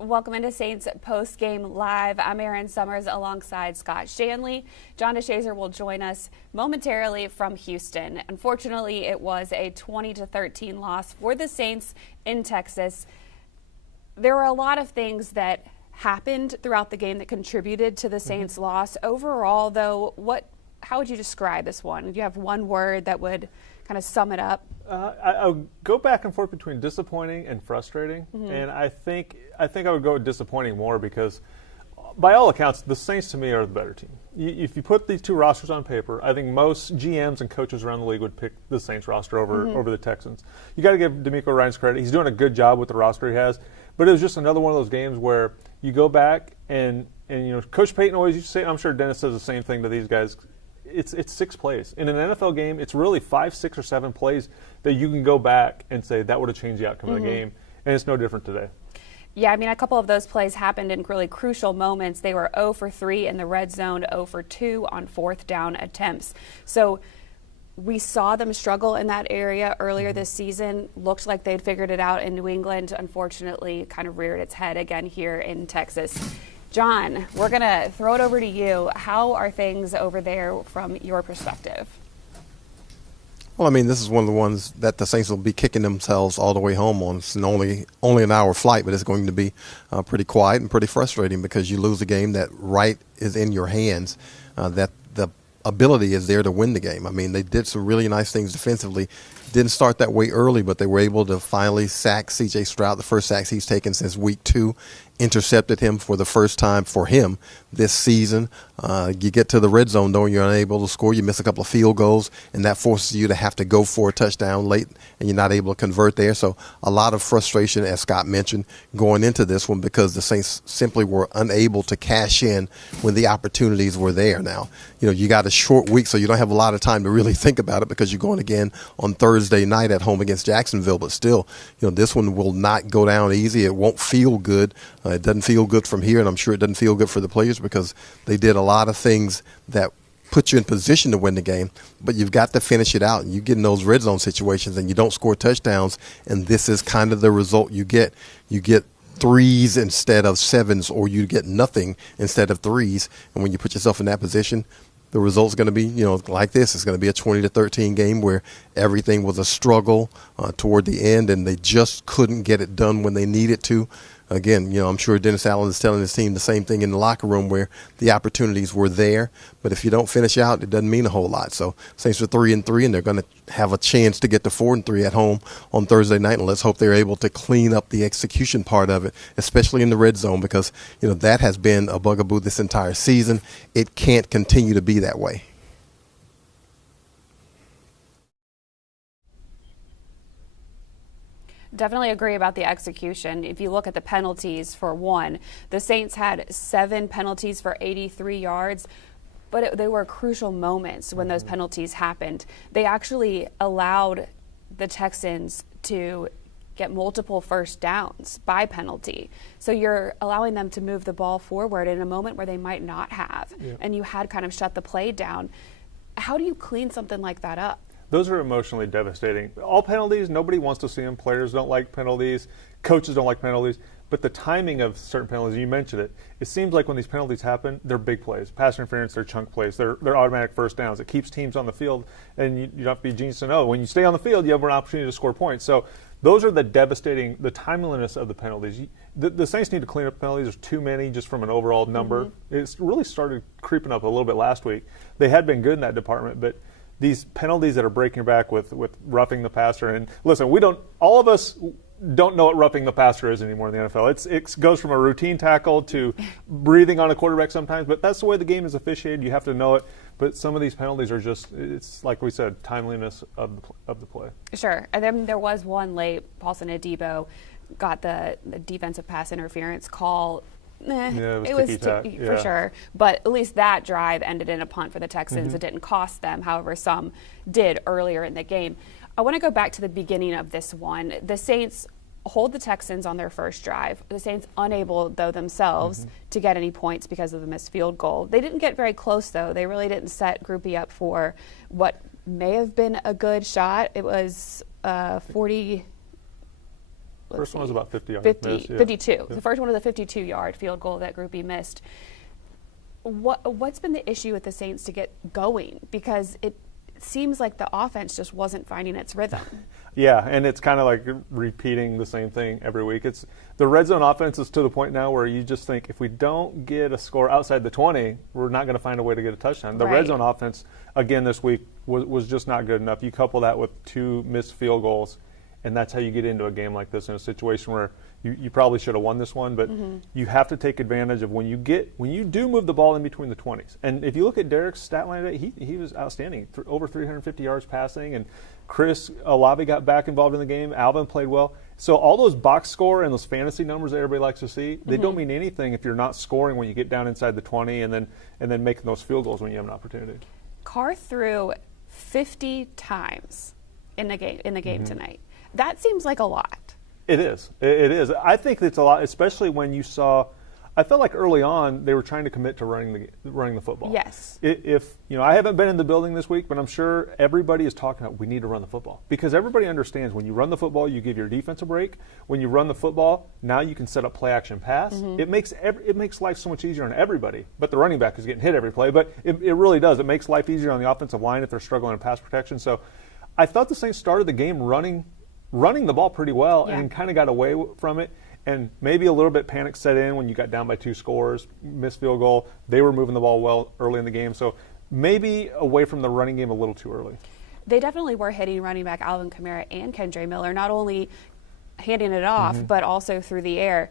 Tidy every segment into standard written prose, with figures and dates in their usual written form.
Welcome into Saints Postgame Live. I'm Erin Summers alongside Scott Shanle. John DeShazier will join us momentarily from Houston. Unfortunately, it was a 20-13 loss for the Saints in Texas. There were a lot of things that happened throughout the game that contributed to the Saints' loss. Overall, though, how would you describe this one? Do you have one word that would kind of sum it up? I'll go back and forth between disappointing and frustrating, and I think I would go with disappointing more because, by all accounts, the Saints to me are the better team. If you put these two rosters on paper, I think most GMs and coaches around the league would pick the Saints roster over the Texans. You got to give D'Amico Ryans credit; he's doing a good job with the roster he has. But it was just another one of those games where you go back and Coach Payton always used to say, I'm sure Dennis says the same thing to these guys. It's 6 plays. In an NFL game, it's really 5, 6, or 7 plays that you can go back and say that would have changed the outcome of the game, and it's no different today. Yeah, I mean, a couple of those plays happened in really crucial moments. They were 0 for 3 in the red zone, 0 for 2 on 4th down attempts. So we saw them struggle in that area earlier this season. Looked like they'd figured it out in New England. Unfortunately, kind of reared its head again here in Texas. John, we're going to throw it over to you. How are things over there from your perspective? Well, I mean, this is one of the ones that the Saints will be kicking themselves all the way home on. It's only an hour flight, but it's going to be pretty quiet and pretty frustrating because you lose a game that is in your hands, that the ability is there to win the game. I mean, they did some really nice things defensively. Didn't start that way early, but they were able to finally sack C.J. Stroud, the first sacks he's taken since week 2. Intercepted him for the first time for him this season. You get to the red zone, though, and you're unable to score. You miss a couple of field goals, and that forces you to have to go for a touchdown late, and you're not able to convert there. So a lot of frustration, as Scott mentioned, going into this one because the Saints simply were unable to cash in when the opportunities were there. Now, you got a short week, so you don't have a lot of time to really think about it because you're going again on Thursday night at home against Jacksonville. But still, this one will not go down easy. It won't feel good. It doesn't feel good from here, and I'm sure it doesn't feel good for the players because they did a lot of things that put you in position to win the game, but you've got to finish it out. And you get in those red zone situations and you don't score touchdowns, and this is kind of the result you get. You get 3s instead of 7s, or you get nothing instead of 3s. And when you put yourself in that position, the result's going to be, like this. It's going to be a 20-13 game where everything was a struggle toward the end, and they just couldn't get it done when they needed to. Again, I'm sure Dennis Allen is telling his team the same thing in the locker room where the opportunities were there. But if you don't finish out, it doesn't mean a whole lot. So Saints are 3-3, and they're going to have a chance to get to 4-3 at home on Thursday night. And let's hope they're able to clean up the execution part of it, especially in the red zone, because, that has been a bugaboo this entire season. It can't continue to be that way. Definitely agree about the execution. If you look at the penalties, for one, the Saints had 7 penalties for 83 yards, but they were crucial moments when those penalties happened. They actually allowed the Texans to get multiple first downs by penalty. So you're allowing them to move the ball forward in a moment where they might not have, and you had kind of shut the play down. How do you clean something like that up? Those are emotionally devastating. All penalties, nobody wants to see them. Players don't like penalties. Coaches don't like penalties. But the timing of certain penalties, you mentioned it, it seems like when these penalties happen, they're big plays. Pass interference, they're chunk plays. They're automatic first downs. It keeps teams on the field, and you don't have to be a genius to know. When you stay on the field, you have an opportunity to score points. So those are the the timeliness of the penalties. The Saints need to clean up penalties. There's too many just from an overall number. It's really started creeping up a little bit last week. They had been good in that department, but these penalties that are breaking your back with roughing the passer. And listen, all of us don't know what roughing the passer is anymore in the NFL. It goes from a routine tackle to breathing on a quarterback sometimes, but that's the way the game is officiated. You have to know it. But some of these penalties are just, it's like we said, timeliness of the play. Sure. And then there was one late. Paulson Adebo got the defensive pass interference call. It was for sure. But at least that drive ended in a punt for the Texans. It didn't cost them. However, some did earlier in the game. I want to go back to the beginning of this one. The Saints hold the Texans on their first drive. The Saints unable, though, themselves to get any points because of the missed field goal. They didn't get very close, though. They really didn't set Groupie up for what may have been a good shot. It was 40 First one was about 50 yards. 52. Yeah. The first one was a 52-yard field goal that Groupie missed. What's been the issue with the Saints to get going? Because it seems like the offense just wasn't finding its rhythm. Yeah, and it's kind of like repeating the same thing every week. It's the red zone offense is to the point now where you just think if we don't get a score outside the 20, we're not going to find a way to get a touchdown. The red zone offense, again, this week was just not good enough. You couple that with 2 missed field goals, and that's how you get into a game like this in a situation where you probably should have won this one, but you have to take advantage of when you do move the ball in between the 20s. And if you look at Derek's stat line today, he was outstanding, over 350 yards passing, and Chris Olave got back involved in the game. Alvin played well. So all those box score and those fantasy numbers that everybody likes to see, they don't mean anything if you're not scoring when you get down inside the 20 and then making those field goals when you have an opportunity. Carr threw 50 times in the game tonight. That seems like a lot. It is. It is. I think it's a lot, especially when you saw. I felt like early on they were trying to commit to running the football. Yes. If I haven't been in the building this week, but I'm sure everybody is talking about we need to run the football because everybody understands when you run the football, you give your defense a break. When you run the football, now you can set up play action pass. It makes life so much easier on everybody. But the running back is getting hit every play. But it really does. It makes life easier on the offensive line if they're struggling in pass protection. So I thought the Saints started the game running the ball pretty well and kind of got away from it. And maybe a little bit panic set in when you got down by 2 scores, missed field goal. They were moving the ball well early in the game. So maybe away from the running game a little too early. They definitely were hitting running back Alvin Kamara and Kendre Miller, not only handing it off, but also through the air.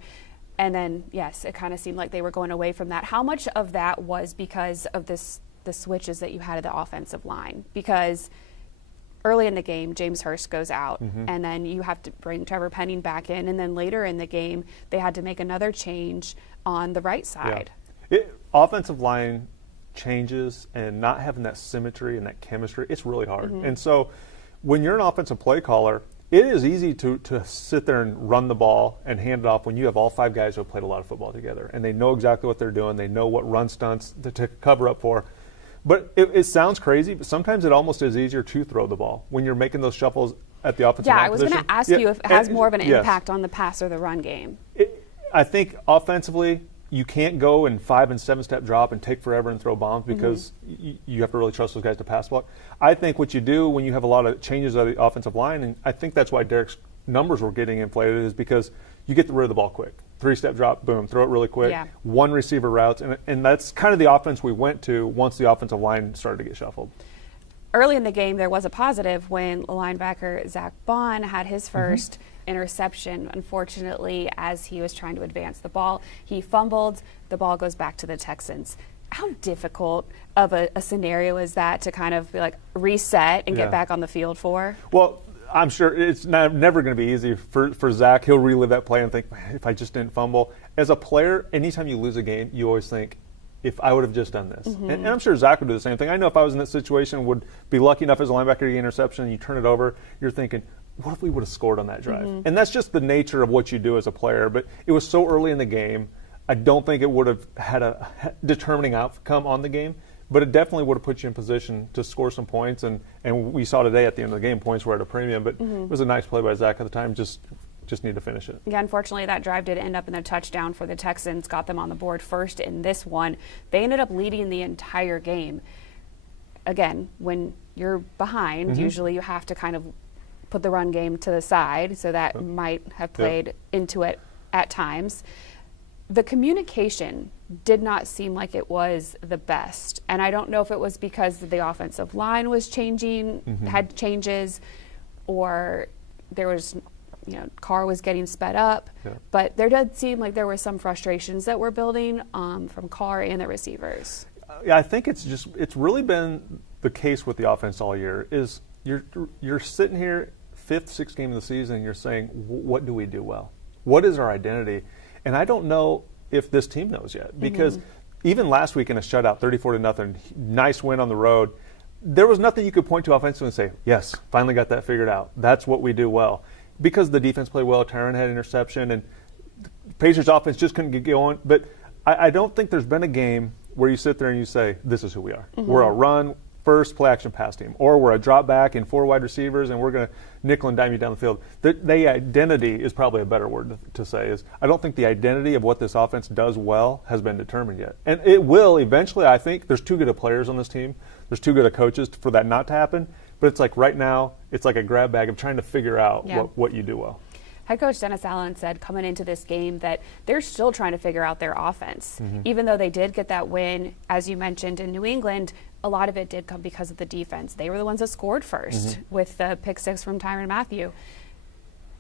And then, yes, it kind of seemed like they were going away from that. How much of that was because of the switches that you had at the offensive line? Because early in the game, James Hurst goes out, and then you have to bring Trevor Penning back in. And then later in the game, they had to make another change on the right side. Yeah. Offensive line changes and not having that symmetry and that chemistry, it's really hard. And so when you're an offensive play caller, it is easy to sit there and run the ball and hand it off when you have all 5 guys who have played a lot of football together. And they know exactly what they're doing. They know what run stunts to cover up for. But it sounds crazy, but sometimes it almost is easier to throw the ball when you're making those shuffles at the offensive line I was going to ask you if it has more of an impact on the pass or the run game. I think offensively, you can't go in 5- and 7-step drop and take forever and throw bombs because you have to really trust those guys to pass block. I think what you do when you have a lot of changes of the offensive line, and I think that's why Derek's numbers were getting inflated, is because you get rid of the ball quick. 3-step drop, boom, throw it really quick. Yeah. 1 receiver routes, and that's kind of the offense we went to once the offensive line started to get shuffled. Early in the game, there was a positive when linebacker Zach Bond had his first interception. Unfortunately, as he was trying to advance the ball, he fumbled. The ball goes back to the Texans. How difficult of a scenario is that to kind of be like reset and get back on the field for? Well, I'm sure it's never going to be easy for Zach. He'll relive that play and think, man, if I just didn't fumble. As a player, anytime you lose a game, you always think, if I would have just done this. And I'm sure Zach would do the same thing. I know if I was in that situation, would be lucky enough as a linebacker to get an interception and you turn it over, you're thinking, what if we would have scored on that drive? And that's just the nature of what you do as a player. But it was so early in the game, I don't think it would have had a determining outcome on the game. But it definitely would have put you in position to score some points. And we saw today at the end of the game, points were at a premium. But it was a nice play by Zach at the time. Just need to finish it. Yeah, unfortunately, that drive did end up in a touchdown for the Texans, got them on the board first in this one. They ended up leading the entire game. Again, when you're behind, usually you have to kind of put the run game to the side, so that might have played into it at times. The communication did not seem like it was the best. And I don't know if it was because the offensive line was changing, had changes, or there was, Carr was getting sped up. But there did seem like there were some frustrations that were building from Carr and the receivers. Yeah, I think it's really been the case with the offense all year. Is you're sitting here, 5th, 6th game of the season, and you're saying, what do we do well? What is our identity? And I don't know if this team knows yet, because even last week in a shutout, 34-0, nice win on the road, there was nothing you could point to offensively and say, yes, finally got that figured out. That's what we do well. Because the defense played well, Tyron had an interception, and the Pacers offense just couldn't get going. But I don't think there's been a game where you sit there and you say, this is who we are. We're a run, first play action pass team, or we're a drop back and 4 wide receivers, and we're going to nickel and dime you down the field. The identity is probably a better word to say. Is I don't think the identity of what this offense does well has been determined yet, and it will eventually. I think there's too good of players on this team. There's too good of coaches for that not to happen. But it's like right now, it's like a grab bag of trying to figure out what you do well. Head coach Dennis Allen said coming into this game that they're still trying to figure out their offense. Even though they did get that win, as you mentioned, in New England, a lot of it did come because of the defense. They were the ones that scored first with the pick 6 from Tyrann Mathieu.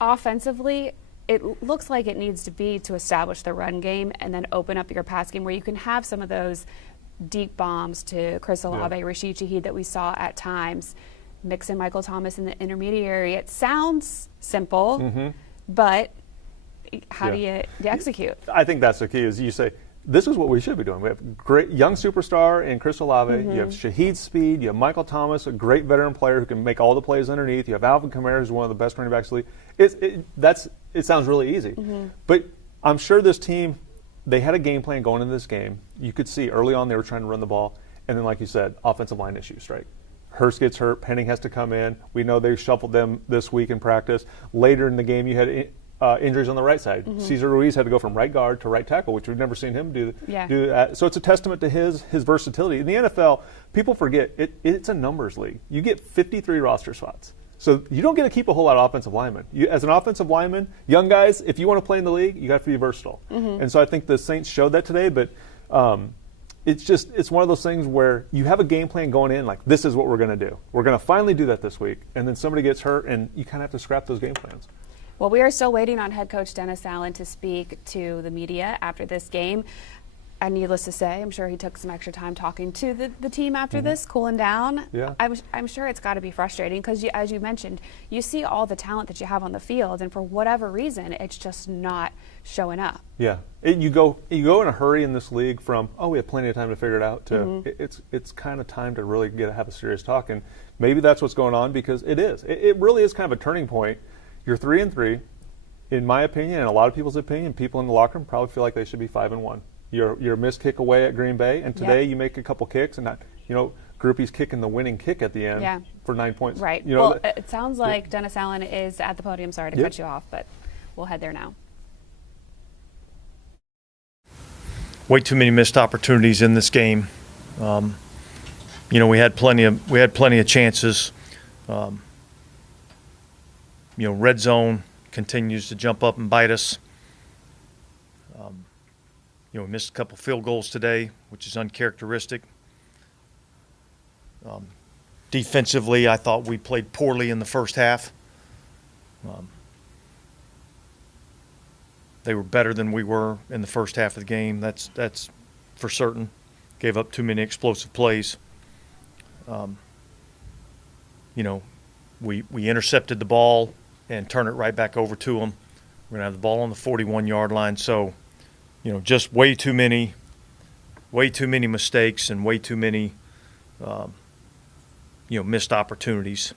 Offensively, it looks like it needs to be to establish the run game and then open up your pass game where you can have some of those deep bombs to Chris Olave, Rashid Shaheed that we saw at times. Mix in Michael Thomas in the intermediary. It sounds simple, but how do you execute? I think that's the key. Is you say this is what we should be doing. We have great young superstar in Chris Olave. You have Shaheed's speed. You have Michael Thomas, a great veteran player who can make all the plays underneath. You have Alvin Kamara, who's one of the best running backs in the league. It sounds really easy, but I'm sure this team, they had a game plan going into this game. You could see early on they were trying to run the ball, and then like you said, offensive line issues, right? Hurst gets hurt. Penning has to come in. We know they shuffled them this week in practice. Later in the game, you had injuries on the right side. Cesar Ruiz had to go from right guard to right tackle, which we've never seen him do that. So it's a testament to his versatility. In the NFL, people forget it's a numbers league. You get 53 roster spots. So you don't get to keep a whole lot of offensive linemen. As an offensive lineman, young guys, if you want to play in the league, you have to be versatile. And so I think the Saints showed that today, but it's one of those things where you have a game plan going in, like this is what we're going to do. We're going to finally do that this week, and then somebody gets hurt, and you kind of have to scrap those game plans. Well, we are still waiting on head coach Dennis Allen to speak to the media after this game. And needless to say, I'm sure he took some extra time talking to the team after this, cooling down. Yeah. I'm sure it's got to be frustrating because, as you mentioned, you see all the talent that you have on the field, and for whatever reason, it's just not showing up. Yeah, you go in a hurry in this league from we have plenty of time to figure it out to it's kind of time to really have a serious talk, and maybe that's what's going on because it really is kind of a turning point. You're 3-3, in my opinion, and a lot of people's opinion. People in the locker room probably feel like they should be 5-1. You're a missed kick away at Green Bay, and today you make a couple kicks, and not, Groupie's kicking the winning kick at the end for 9 points. Right. Well, it sounds like Dennis Allen is at the podium. Sorry to cut you off, but we'll head there now. Way too many missed opportunities in this game. We had plenty of chances. Red zone continues to jump up and bite us. We missed a couple field goals today, which is uncharacteristic. Defensively, I thought we played poorly in the first half. They were better than we were in the first half of the game. That's for certain. Gave up too many explosive plays. We intercepted the ball and turned it right back over to them. We're going to have the ball on the 41-yard line. So, just way too many mistakes and way too many, missed opportunities.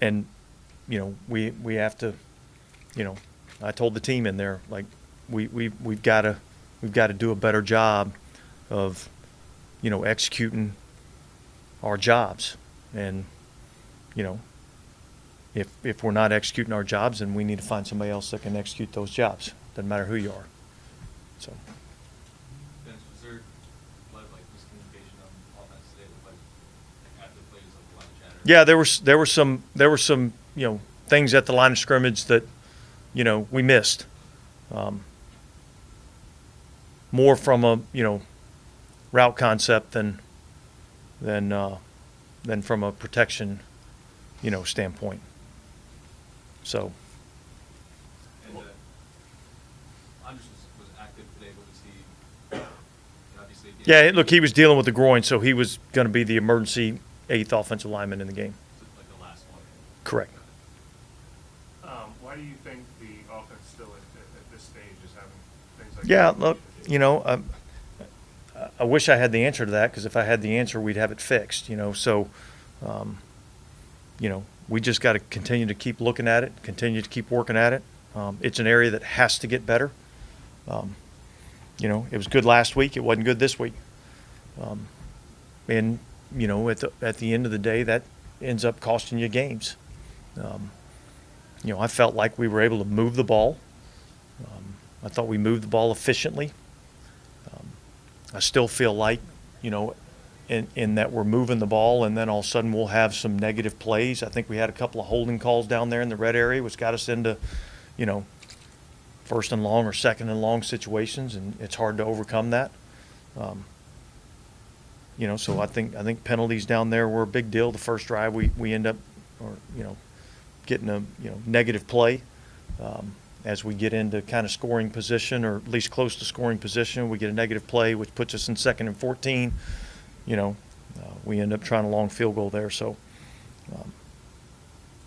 We have to, I told the team in there, like, we've got to do a better job of, executing our jobs. And, if we're not executing our jobs, then we need to find somebody else that can execute those jobs. Doesn't matter who you are. So. Dennis, was there a lot of miscommunication on offense today? Like after the plays, a lot of chatter. Yeah, there were some things at the line of scrimmage that we missed. More from a route concept than from a protection standpoint. So. And Andres was active today, but was he obviously? Yeah, look, he was dealing with the groin, so he was going to be the emergency 8th offensive lineman in the game. Like the last one. Correct. Why do you think the offense still at this stage is having things like Yeah, that? look, I wish I had the answer to that, because if I had the answer, we'd have it fixed. So, we just got to continue to keep looking at it, continue to keep working at it. It's an area that has to get better. It was good last week. It wasn't good this week. And, at the end of the day, that ends up costing you games. I felt like we were able to move the ball. I thought we moved the ball efficiently. I still feel like, in that we're moving the ball, and then all of a sudden we'll have some negative plays. I think we had a couple of holding calls down there in the red area, which got us into, first and long or second and long situations, and it's hard to overcome that. So I think penalties down there were a big deal. The first drive we end up, getting a negative play. As we get into kind of scoring position, or at least close to scoring position, we get a negative play, which puts us in 2nd and 14. We end up trying a long field goal there. So,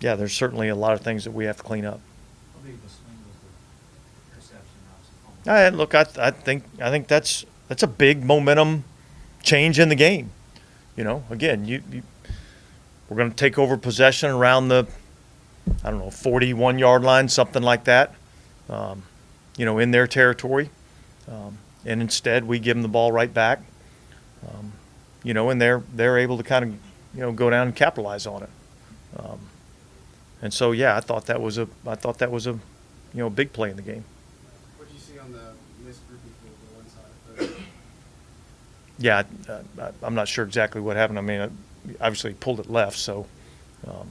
there's certainly a lot of things that we have to clean up. How big of a swing was the interception? Look, I think that's a big momentum change in the game. Again, we're going to take over possession around the 41-yard line, something like that. In their territory, and instead we give them the ball right back. And they're able to kind of go down and capitalize on it. And so I thought that was a big play in the game. What did you see on the missed grouping field goal inside? I'm not sure exactly what happened. I mean, obviously he pulled it left, so I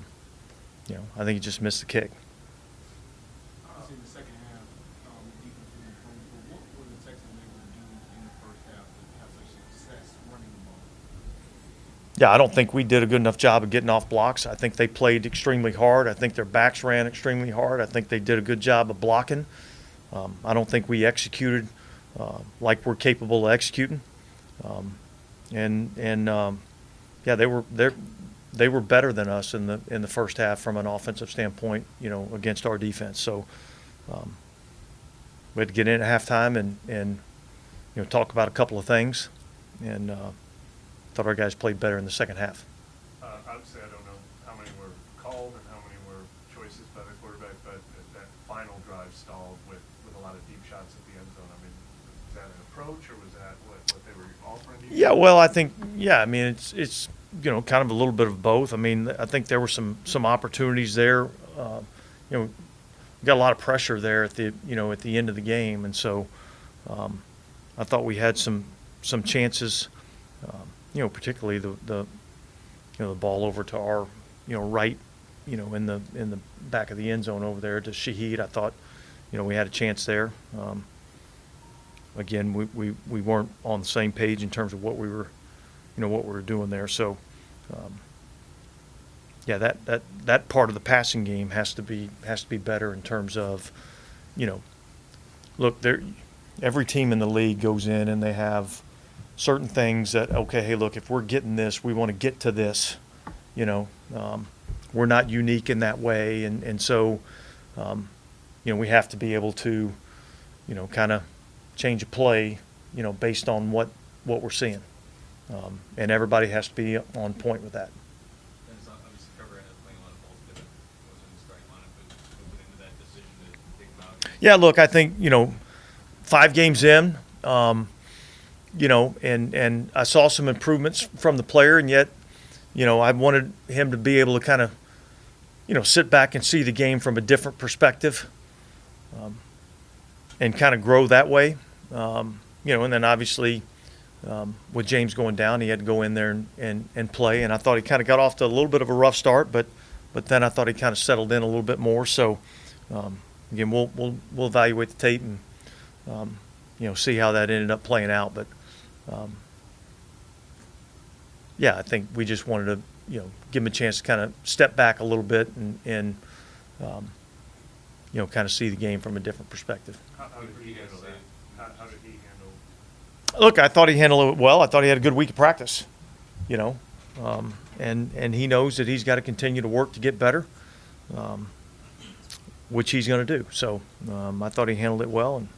think he just missed the kick. Obviously, in the second half, the defense was improved. But what were the Texans able to do in the first half to have such success running the ball? Yeah, I don't think we did a good enough job of getting off blocks. I think they played extremely hard. I think their backs ran extremely hard. I think they did a good job of blocking. I don't think we executed like we're capable of executing. They were better than us in the first half from an offensive standpoint, against our defense. So we had to get in at halftime and talk about a couple of things, and thought our guys played better in the second half. Obviously, I don't know how many were called and how many were choices by the quarterback, but that final drive stalled with a lot of deep shots at the end zone. I mean, was that an approach, or was that what they were offering you? Yeah, well, I think, I mean, it's kind of a little bit of both. I mean, I think there were some opportunities there. We got a lot of pressure there at the end of the game, and so I thought we had some chances. Particularly the ball over to our right, in the back of the end zone over there to Shaheed. I thought we had a chance there. Again, we weren't on the same page in terms of what we were doing there. So that part of the passing game has to be better in terms of look, every team in the league goes in and they have certain things that, okay, hey, look, if we're getting this, we want to get to this. We're not unique in that way, and so we have to be able to kind of change a play based on what we're seeing, and everybody has to be on point with that. And it's obviously Trevor ended up playing a lot of balls that wasn't in the starting lineup, but put into that decision to take him out. Yeah, look, I think 5 games in, and I saw some improvements from the player, and yet, I wanted him to be able to kind of, sit back and see the game from a different perspective, and kind of grow that way. And then obviously, with James going down, he had to go in there and play, and I thought he kind of got off to a little bit of a rough start, but then I thought he kind of settled in a little bit more. So, again, we'll evaluate the tape and see how that ended up playing out, but. I think we just wanted to, give him a chance to kind of step back a little bit and kind of see the game from a different perspective. How did he handle that? How did he handle? Look, I thought he handled it well. I thought he had a good week of practice, and he knows that he's got to continue to work to get better, which he's going to do. So I thought he handled it well, and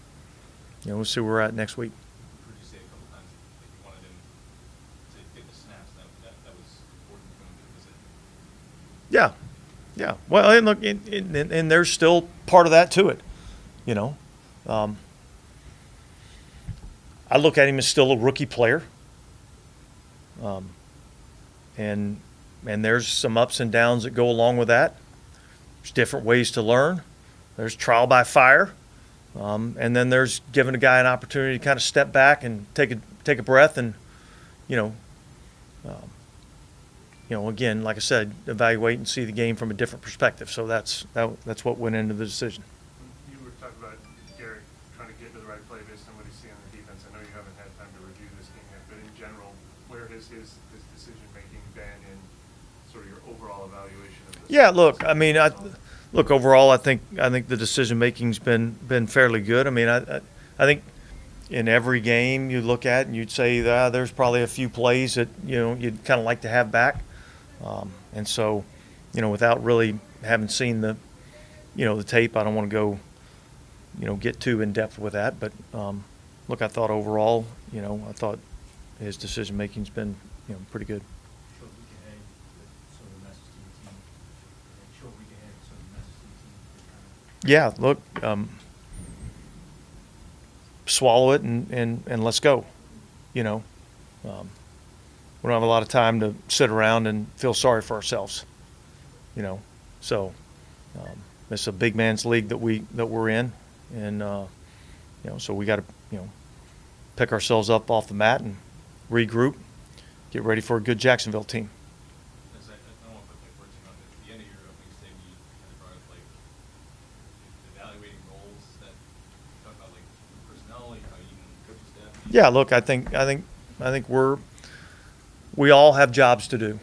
we'll see where we're at next week. Heard you say a couple times that you wanted him to get the snaps. That was important for him to visit. Yeah. Well, and look, and there's still part of that to it, I look at him as still a rookie player. And there's some ups and downs that go along with that. There's different ways to learn. There's trial by fire. And then there's giving a guy an opportunity to kind of step back and take a breath and, again, like I said, evaluate and see the game from a different perspective. So that's what went into the decision. You were talking about Garrett trying to get to the right play based on what he's seeing on the defense. I know you haven't had time to review this game yet, but in general, where has his decision-making been in sort of your overall evaluation of this? Yeah, look, I mean, overall, I think the decision-making's been fairly good. I mean, I think in every game you look at and you'd say there's probably a few plays that, you'd kind of like to have back. And so, without really having seen the tape, I don't want to go, get too in depth with that. But look, I thought overall, I thought his decision making's been, pretty good. Short week ahead, sort of message to the team. Short week ahead, sort of message to the team. Yeah, look, swallow it and let's go. We don't have a lot of time to sit around and feel sorry for ourselves. So it's a big man's league that we're in, and so we got to pick ourselves up off the mat and regroup, get ready for a good Jacksonville team. I don't want to put words in your mouth. At the end of your opening statement, you kind of brought up evaluating roles that talk about personnel, even coaching staff. Yeah, look, I think we all have jobs to do.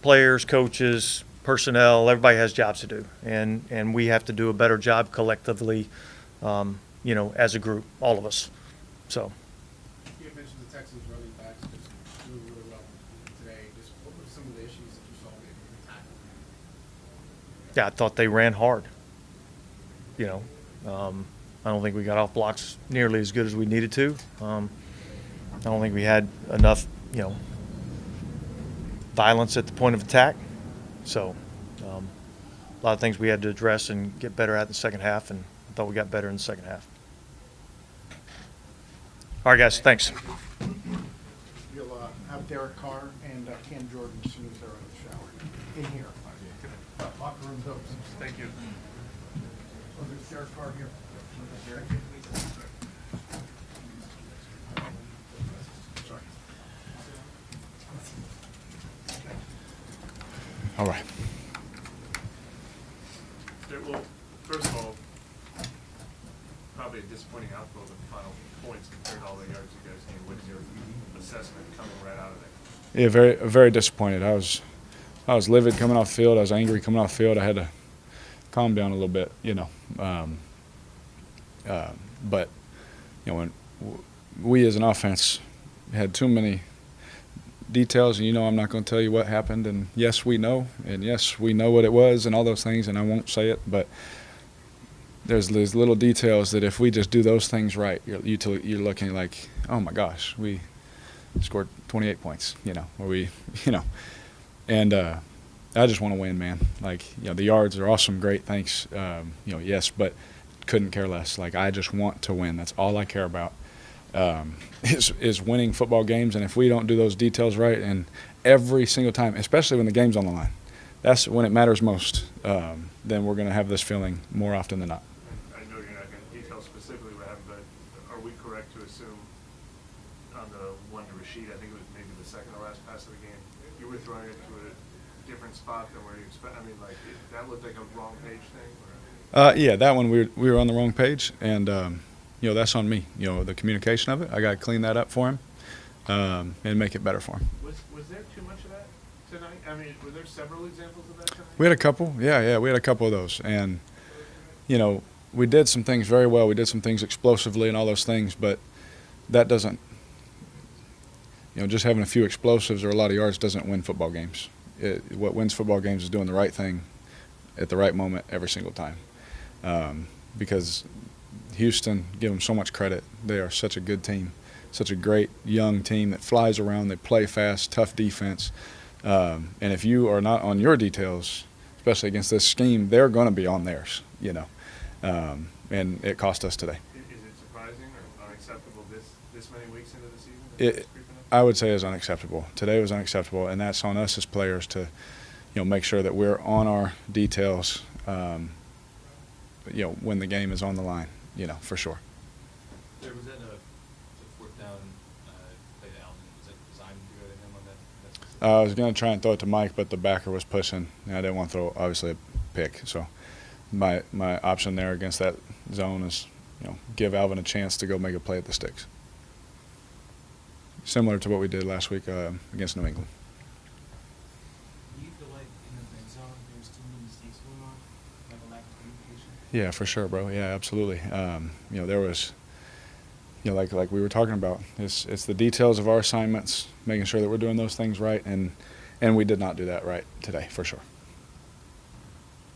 Players, coaches, personnel, everybody has jobs to do, and we have to do a better job collectively, as a group, all of us. So. You had mentioned the Texans running backs just doing really well today. Just what were some of the issues that you saw maybe in the tackle? Yeah, I thought they ran hard. I don't think we got off blocks nearly as good as we needed to. I don't think we had enough, violence at the point of attack. So a lot of things we had to address and get better at in the second half, and I thought we got better in the second half. All right, guys, thanks. You'll have Derek Carr and Cam Jordan as soon as they're in the shower. In here. Locker room's open. Thank you. Oh, there's Derek Carr here. Derek. Sorry. All right. Well, first of all, probably a disappointing outflow of the final points compared to all the yards you guys gained. What's your assessment coming right out of there? Yeah, very disappointed. I was livid coming off the field. I was angry coming off the field. I had to calm down a little bit, but when we as an offense had too many details, and I'm not going to tell you what happened, and yes, we know what it was and all those things, and I won't say it, but there's these little details that if we just do those things right, you're looking like, oh my gosh, we scored 28 points, or we, and I just want to win, man. The yards are awesome, great, thanks, yes, but couldn't care less. I just want to win. That's all I care about. Is winning football games, and if we don't do those details right, and every single time, especially when the game's on the line, that's when it matters most, then we're going to have this feeling more often than not. I know you're not going to detail specifically what happened, but are we correct to assume on the one to Rashid, I think it was maybe the second to last pass of the game, you were throwing it to a different spot than where you expect? I mean, that looked like a wrong page thing? Or? Yeah, that one we were on the wrong page, and that's on me. The communication of it, I got to clean that up for him and make it better for him. Was there too much of that tonight? I mean, were there several examples of that tonight? We had a couple. Yeah, we had a couple of those, and we did some things very well. We did some things explosively and all those things, but that doesn't. Just having a few explosives or a lot of yards doesn't win football games. What wins football games is doing the right thing at the right moment every single time. Because Houston, give them so much credit. They are such a good team, such a great young team that flies around. They play fast, tough defense. And if you are not on your details, especially against this scheme, they're going to be on theirs, and it cost us today. Is it surprising or unacceptable this many weeks into the season? I would say is unacceptable. Today was unacceptable, and that's on us as players to, make sure that we're on our details, when the game is on the line, for sure. There was that fourth down play to Alvin. Was that designed to go to him on that? I was going to try and throw it to Mike, but the backer was pushing, and I didn't want to throw, obviously, a pick. So my option there against that zone is, give Alvin a chance to go make a play at the sticks. Similar to what we did last week against New England. Do you feel like in the red zone there's too many mistakes going on, like a lack of communication? Yeah, for sure, bro. Yeah, absolutely. There was, like we were talking about, it's the details of our assignments, making sure that we're doing those things right, and we did not do that right today, for sure.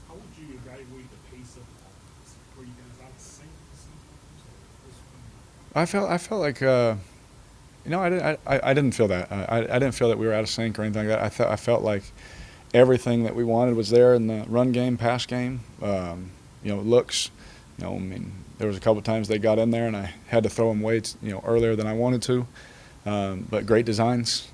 How would you evaluate the pace of the offense? Were you guys out of sync sometimes? I felt like, I didn't feel that. I didn't feel that we were out of sync or anything like that. I felt like everything that we wanted was there in the run game, pass game. Looks. There was a couple of times they got in there and I had to throw them way, earlier than I wanted to. But great designs.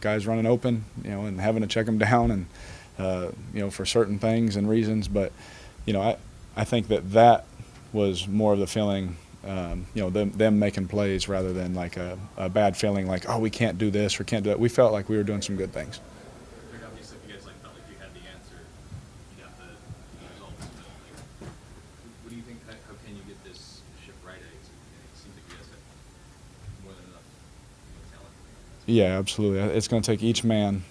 Guys running open. And having to check them down and for certain things and reasons. But I think that was more of the feeling. Them making plays rather than like a bad feeling like, oh, we can't do this or can't do that. We felt like we were doing some good things. Obviously, if you guys felt like you had the answer, you got the results. But, what do you think? How can you get this ship right? It seems like you guys have more than enough talent. Yeah, absolutely. It's going to take each man.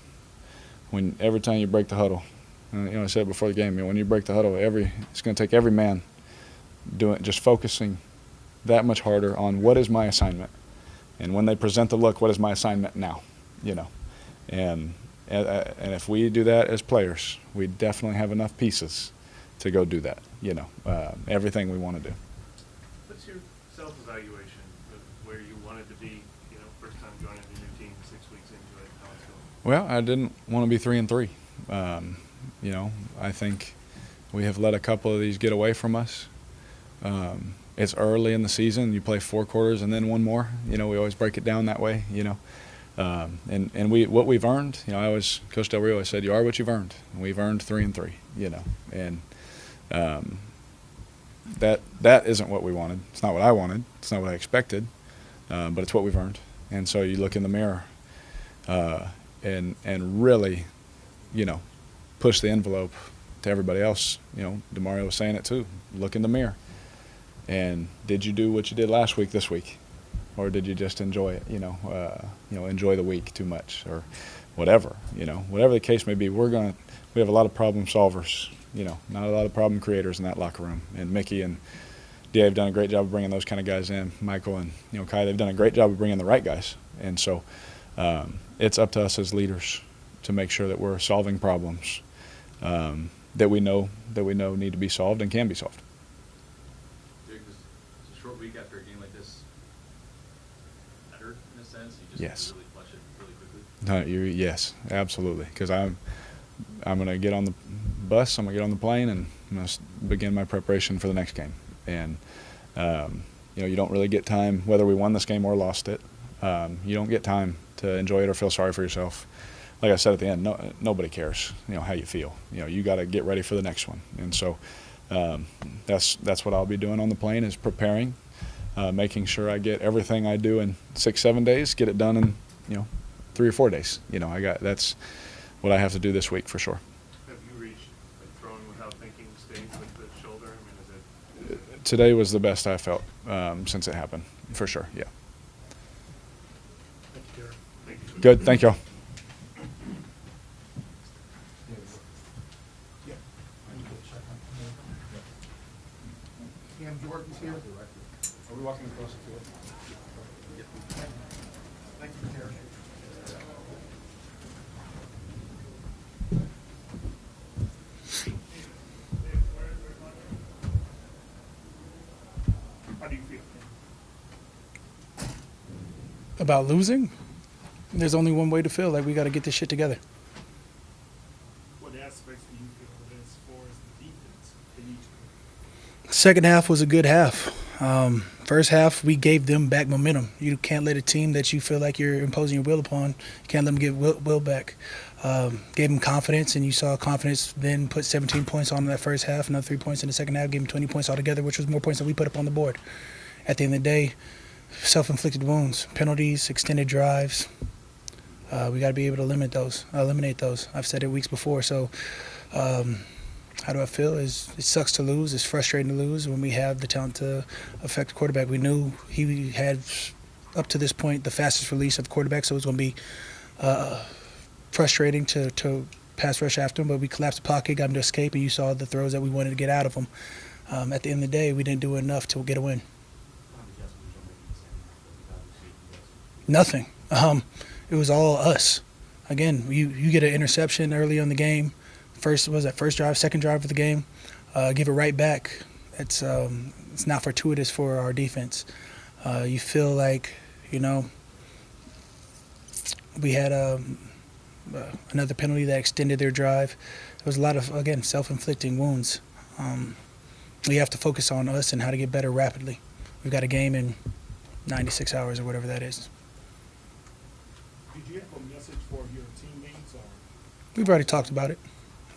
Every time you break the huddle, I said before the game, when you break the huddle, it's going to take every man just focusing that much harder on what is my assignment, and when they present the look, what is my assignment now, and if we do that as players, we definitely have enough pieces to go do that, everything we want to do. What's your self-evaluation of where you wanted to be, first time joining the new team, 6 weeks into it, how it's going? Well, I didn't want to be 3-3. I think we have let a couple of these get away from us. It's early in the season. You play 4 quarters and then one more. We always break it down that way. And what we've earned. Coach Del Rio always said, "You are what you've earned." And we've earned 3-3. And that isn't what we wanted. It's not what I wanted. It's not what I expected. But it's what we've earned. And so you look in the mirror, and really, push the envelope to everybody else. DeMario was saying it too. Look in the mirror. And did you do what you did last week this week, or did you just enjoy it? Enjoy the week too much, or whatever. Whatever the case may be, we have a lot of problem solvers. Not a lot of problem creators in that locker room. And Mickey and Dave have done a great job of bringing those kind of guys in. Michael and Kai, they've done a great job of bringing the right guys. And so it's up to us as leaders to make sure that we're solving problems that we know need to be solved and can be solved. Short week after a game like this, better in a sense. You just Yes. really flush it really quickly. Yes, absolutely. Because I'm going to get on the bus, I'm going to get on the plane, and I'm going to begin my preparation for the next game. And you don't really get time, whether we won this game or lost it. You don't get time to enjoy it or feel sorry for yourself. Like I said at the end, nobody cares. How you feel. You got to get ready for the next one. And so. That's what I'll be doing on the plane, is preparing, making sure I get everything I do in 6-7 days, get it done in 3 or 4 days. That's what I have to do this week for sure. Have you reached throwing without thinking stage with the shoulder? Is it? Today was the best I felt since it happened, for sure. Yeah. Thank you, Derek. Thank you. Good. Thank y'all. Cam Jordan's here. Are we walking across the field? Thank you, Terry. How do you feel? About losing? There's only one way to feel like we got to get this shit together. What aspects do you feel as far as the defense they need to? Second half was a good half. First half, we gave them back momentum. You can't let a team that you feel like you're imposing your will upon, you can't let them get will back. Gave them confidence, and you saw confidence then put 17 points on in that first half, another 3 points in the second half, gave them 20 points altogether, which was more points than we put up on the board. At the end of the day, self-inflicted wounds, penalties, extended drives. We got to be able to eliminate those. I've said it weeks before. So how do I feel? It sucks to lose. It's frustrating to lose when we have the talent to affect the quarterback. We knew he had, up to this point, the fastest release of the quarterback, so it was going to be frustrating to pass rush after him. But we collapsed the pocket, got him to escape, and you saw the throws that we wanted to get out of him. At the end of the day, we didn't do enough to get a win. Nothing. It was all us. Again, you get an interception early in the game. First drive, second drive of the game. Give it right back. It's not fortuitous for our defense. You feel like, we had another penalty that extended their drive. There was a lot of, again, self-inflicting wounds. We have to focus on us and how to get better rapidly. We've got a game in 96 hours or whatever that is. Did you have a message for your teammates? Or? We've already talked about it,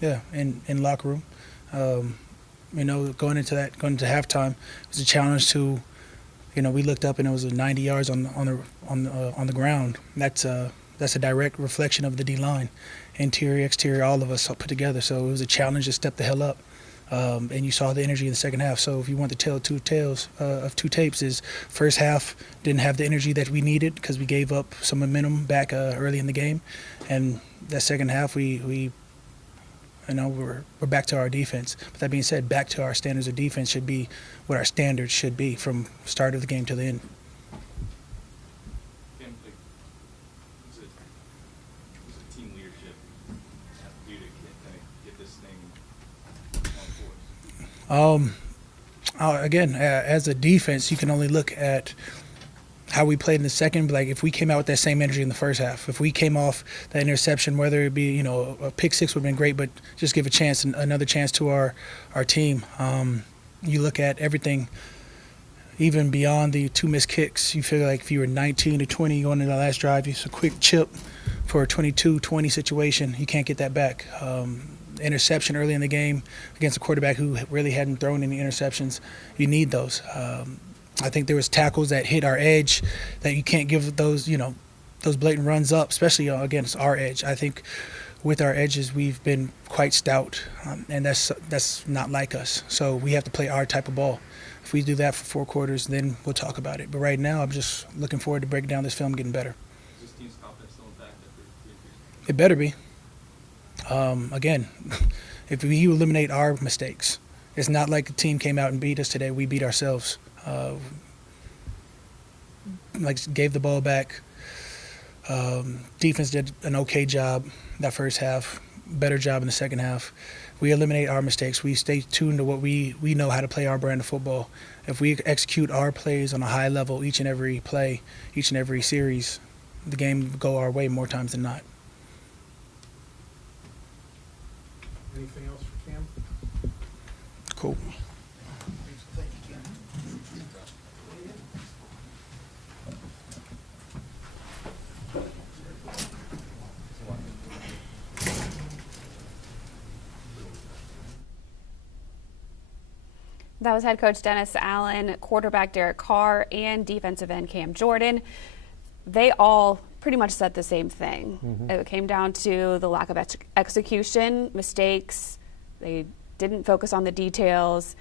yeah, in locker room. Going into halftime, it was a challenge to, we looked up and it was 90 yards on the ground. That's a direct reflection of the D-line, interior, exterior, all of us put together. So it was a challenge to step the hell up. And you saw the energy in the second half. So if you want to tell two tales of two tapes, is first half didn't have the energy that we needed because we gave up some momentum back early in the game, and that second half we're back to our defense. But that being said, back to our standards of defense should be what our standards should be from start of the game to the end. Was it team leadership have to do to get this thing on course? Again, as a defense, you can only look at how we played in the second. Like if we came out with that same energy in the first half, if we came off that interception, whether it be a pick six would have been great, but just give another chance to our team. You look at everything, even beyond the two missed kicks. You feel like if you were 19-20 going into the last drive, it's a quick chip for a 22-20 situation. You can't get that back. Interception early in the game against a quarterback who really hadn't thrown any interceptions. You need those. I think there was tackles that hit our edge that you can't give those blatant runs up, especially against our edge. I think with our edges we've been quite stout, and that's not like us. So we have to play our type of ball. If we do that for 4 quarters, then we'll talk about it. But right now I'm just looking forward to breaking down this film, getting better. Is this team's confidence still intact after 3 years? It better be. Again, if we eliminate our mistakes, it's not like the team came out and beat us today. We beat ourselves. Gave the ball back. Defense did an okay job that first half, better job in the second half. We eliminate our mistakes. We stay tuned to what we know how to play our brand of football. If we execute our plays on a high level each and every play, each and every series, the game will go our way more times than not. Anything else for Cam? Cool. Thank you, Cam. That was head coach Dennis Allen, quarterback Derek Carr, and defensive end Cam Jordan. They all pretty much said the same thing. Mm-hmm. It came down to the lack of execution, mistakes. They didn't focus on the details.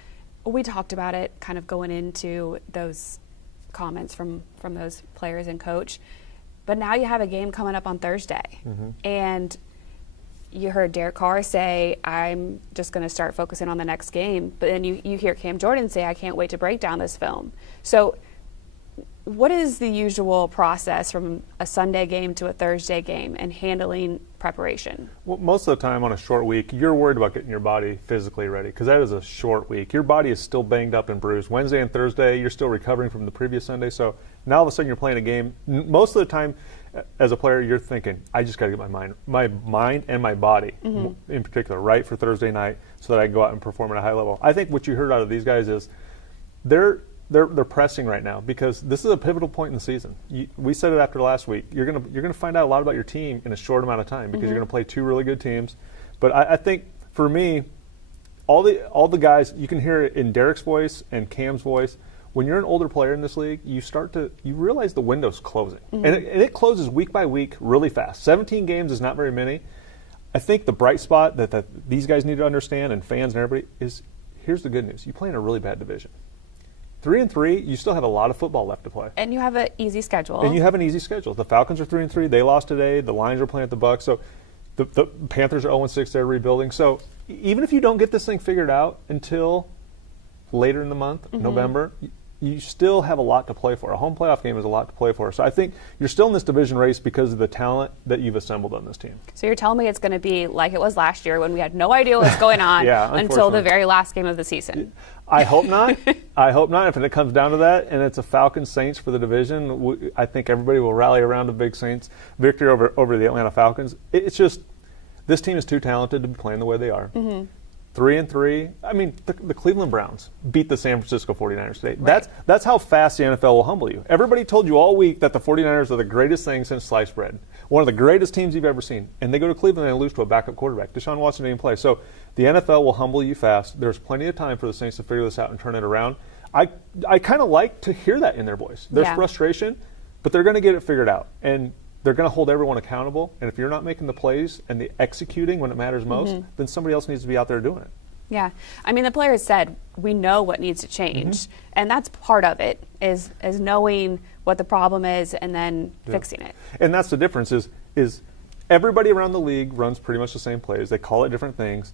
We talked about it kind of going into those comments from those players and coach. But now you have a game coming up on Thursday. Mm-hmm. And you heard Derek Carr say, I'm just going to start focusing on the next game. But then you hear Cam Jordan say, I can't wait to break down this film. So what is the usual process from a Sunday game to a Thursday game and handling preparation? Well, most of the time on a short week, you're worried about getting your body physically ready because that is a short week. Your body is still banged up and bruised. Wednesday and Thursday, you're still recovering from the previous Sunday. So now all of a sudden you're playing a game. Most of the time as a player, you're thinking, I just got to get my mind and my body in particular right for Thursday night so that I can go out and perform at a high level. I think what you heard out of these guys is they're they're pressing right now because this is a pivotal point in the season. We said it after last week. You're gonna find out a lot about your team in a short amount of time because you're gonna play two really good teams. But I think for me, all the guys, you can hear it in Derek's voice and Cam's voice. When you're an older player in this league, you realize the window's closing, and it closes week by week really fast. 17 games is not very many. I think the bright spot that these guys need to understand, and fans and everybody, is here's the good news: you play in a really bad division. 3-3, you still have a lot of football left to play, and you have an easy schedule. The Falcons are 3-3; they lost today. The Lions are playing at the Bucs, so the Panthers are 0-6. They're rebuilding. So even if you don't get this thing figured out until later in the month, November, you still have a lot to play for. A home playoff game is a lot to play for. So I think you're still in this division race because of the talent that you've assembled on this team. So you're telling me it's going to be like it was last year when we had no idea what was going on until the very last game of the season. I hope not. I hope not. If it comes down to that and it's a Falcons-Saints for the division, I think everybody will rally around a big Saints victory over the Atlanta Falcons. It's just this team is too talented to be playing the way they are. 3-3. I mean, the Cleveland Browns beat the San Francisco 49ers today. Right. That's how fast the NFL will humble you. Everybody told you all week that the 49ers are the greatest thing since sliced bread. One of the greatest teams you've ever seen. And they go to Cleveland and they lose to a backup quarterback. Deshaun Watson didn't play. So the NFL will humble you fast. There's plenty of time for the Saints to figure this out and turn it around. I kind of like to hear that in their voice. There's frustration, but they're going to get it figured out. And they're going to hold everyone accountable. And if you're not making the plays and the executing when it matters most, then somebody else needs to be out there doing it. Yeah. I mean, the players said, we know what needs to change. And that's part of it, is knowing what the problem is and then fixing it. And that's the difference is everybody around the league runs pretty much the same plays. They call it different things.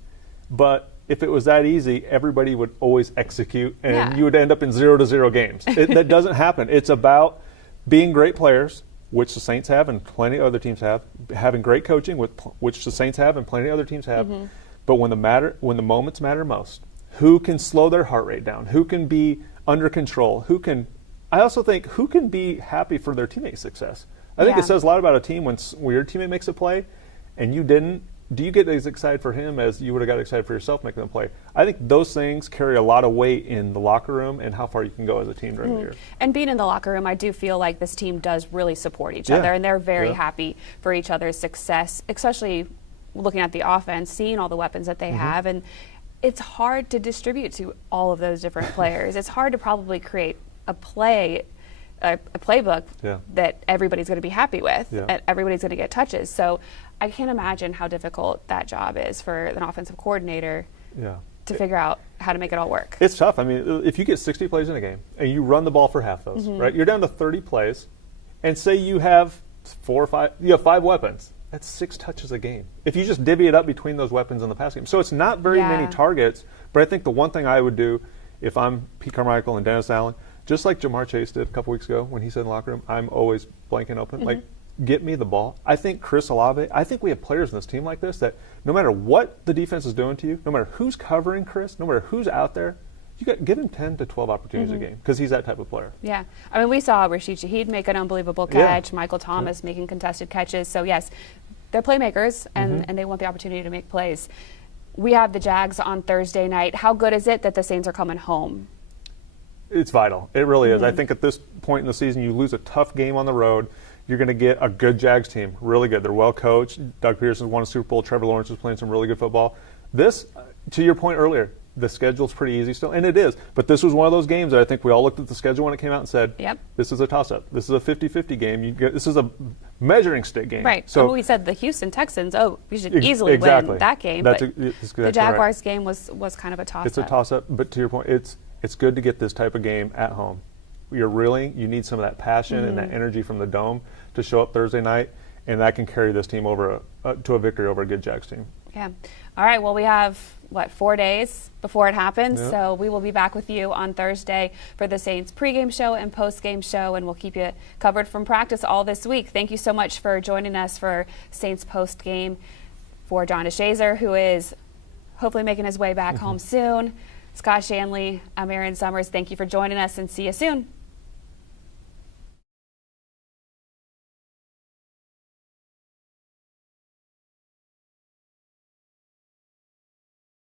But if it was that easy, everybody would always execute and you would end up in 0-0 games. That doesn't happen. It's about being great players, which the Saints have and plenty of other teams have, having great coaching, which the Saints have and plenty of other teams have. But when the moments matter most, who can slow their heart rate down? Who can be under control? I also think who can be happy for their teammate's success? I think it says a lot about a team when your teammate makes a play and you didn't. Do you get as excited for him as you would have got excited for yourself making the play? I think those things carry a lot of weight in the locker room and how far you can go as a team during the year. And being in the locker room, I do feel like this team does really support each other, and they're very happy for each other's success, especially looking at the offense, seeing all the weapons that they have. And it's hard to distribute to all of those different players. It's hard to probably create a playbook that everybody's going to be happy with, and everybody's going to get touches. So I can't imagine how difficult that job is for an offensive coordinator to figure out how to make it all work. It's tough. I mean, if you get 60 plays in a game and you run the ball for half those, right? You're down to 30 plays, and say you have 4 or 5, you have 5 weapons. That's 6 touches a game. If you just divvy it up between those weapons in the pass game. So it's not very many targets, but I think the one thing I would do if I'm Pete Carmichael and Dennis Allen, just like Jamar Chase did a couple weeks ago when he said in the locker room, I'm always blanking open. Like, get me the ball. I think Chris Olave, I think we have players in this team like this that no matter what the defense is doing to you, no matter who's covering Chris, no matter who's out there, give him 10 to 12 opportunities a game because he's that type of player. Yeah. I mean, we saw Rashid Shaheed make an unbelievable catch, Michael Thomas making contested catches. So, yes, they're playmakers, and they want the opportunity to make plays. We have the Jags on Thursday night. How good is it that the Saints are coming home? It's vital. It really is. I think at this point in the season, you lose a tough game on the road, you're going to get a good Jags team, really good. They're well coached. Doug Peterson's won a Super Bowl. Trevor Lawrence is playing some really good football. This, to your point earlier, the schedule's pretty easy still, and it is. But this was one of those games that I think we all looked at the schedule when it came out and said, this is a toss-up. This is a 50-50 game. This is a measuring stick game. Right. So we said the Houston Texans, we should easily win that game. But the Jaguars game was kind of a toss-up. It's a toss-up, but to your point, it's good to get this type of game at home. You need some of that passion and that energy from the Dome to show up Thursday night, and that can carry this team over to a victory over a good Jags team. Yeah. All right. Well, we have, 4 days before it happens. Yep. So we will be back with you on Thursday for the Saints pregame show and postgame show, and we'll keep you covered from practice all this week. Thank you so much for joining us for Saints postgame. For John DeShazier, who is hopefully making his way back home soon, Scott Shanle, I'm Erin Summers. Thank you for joining us, and see you soon.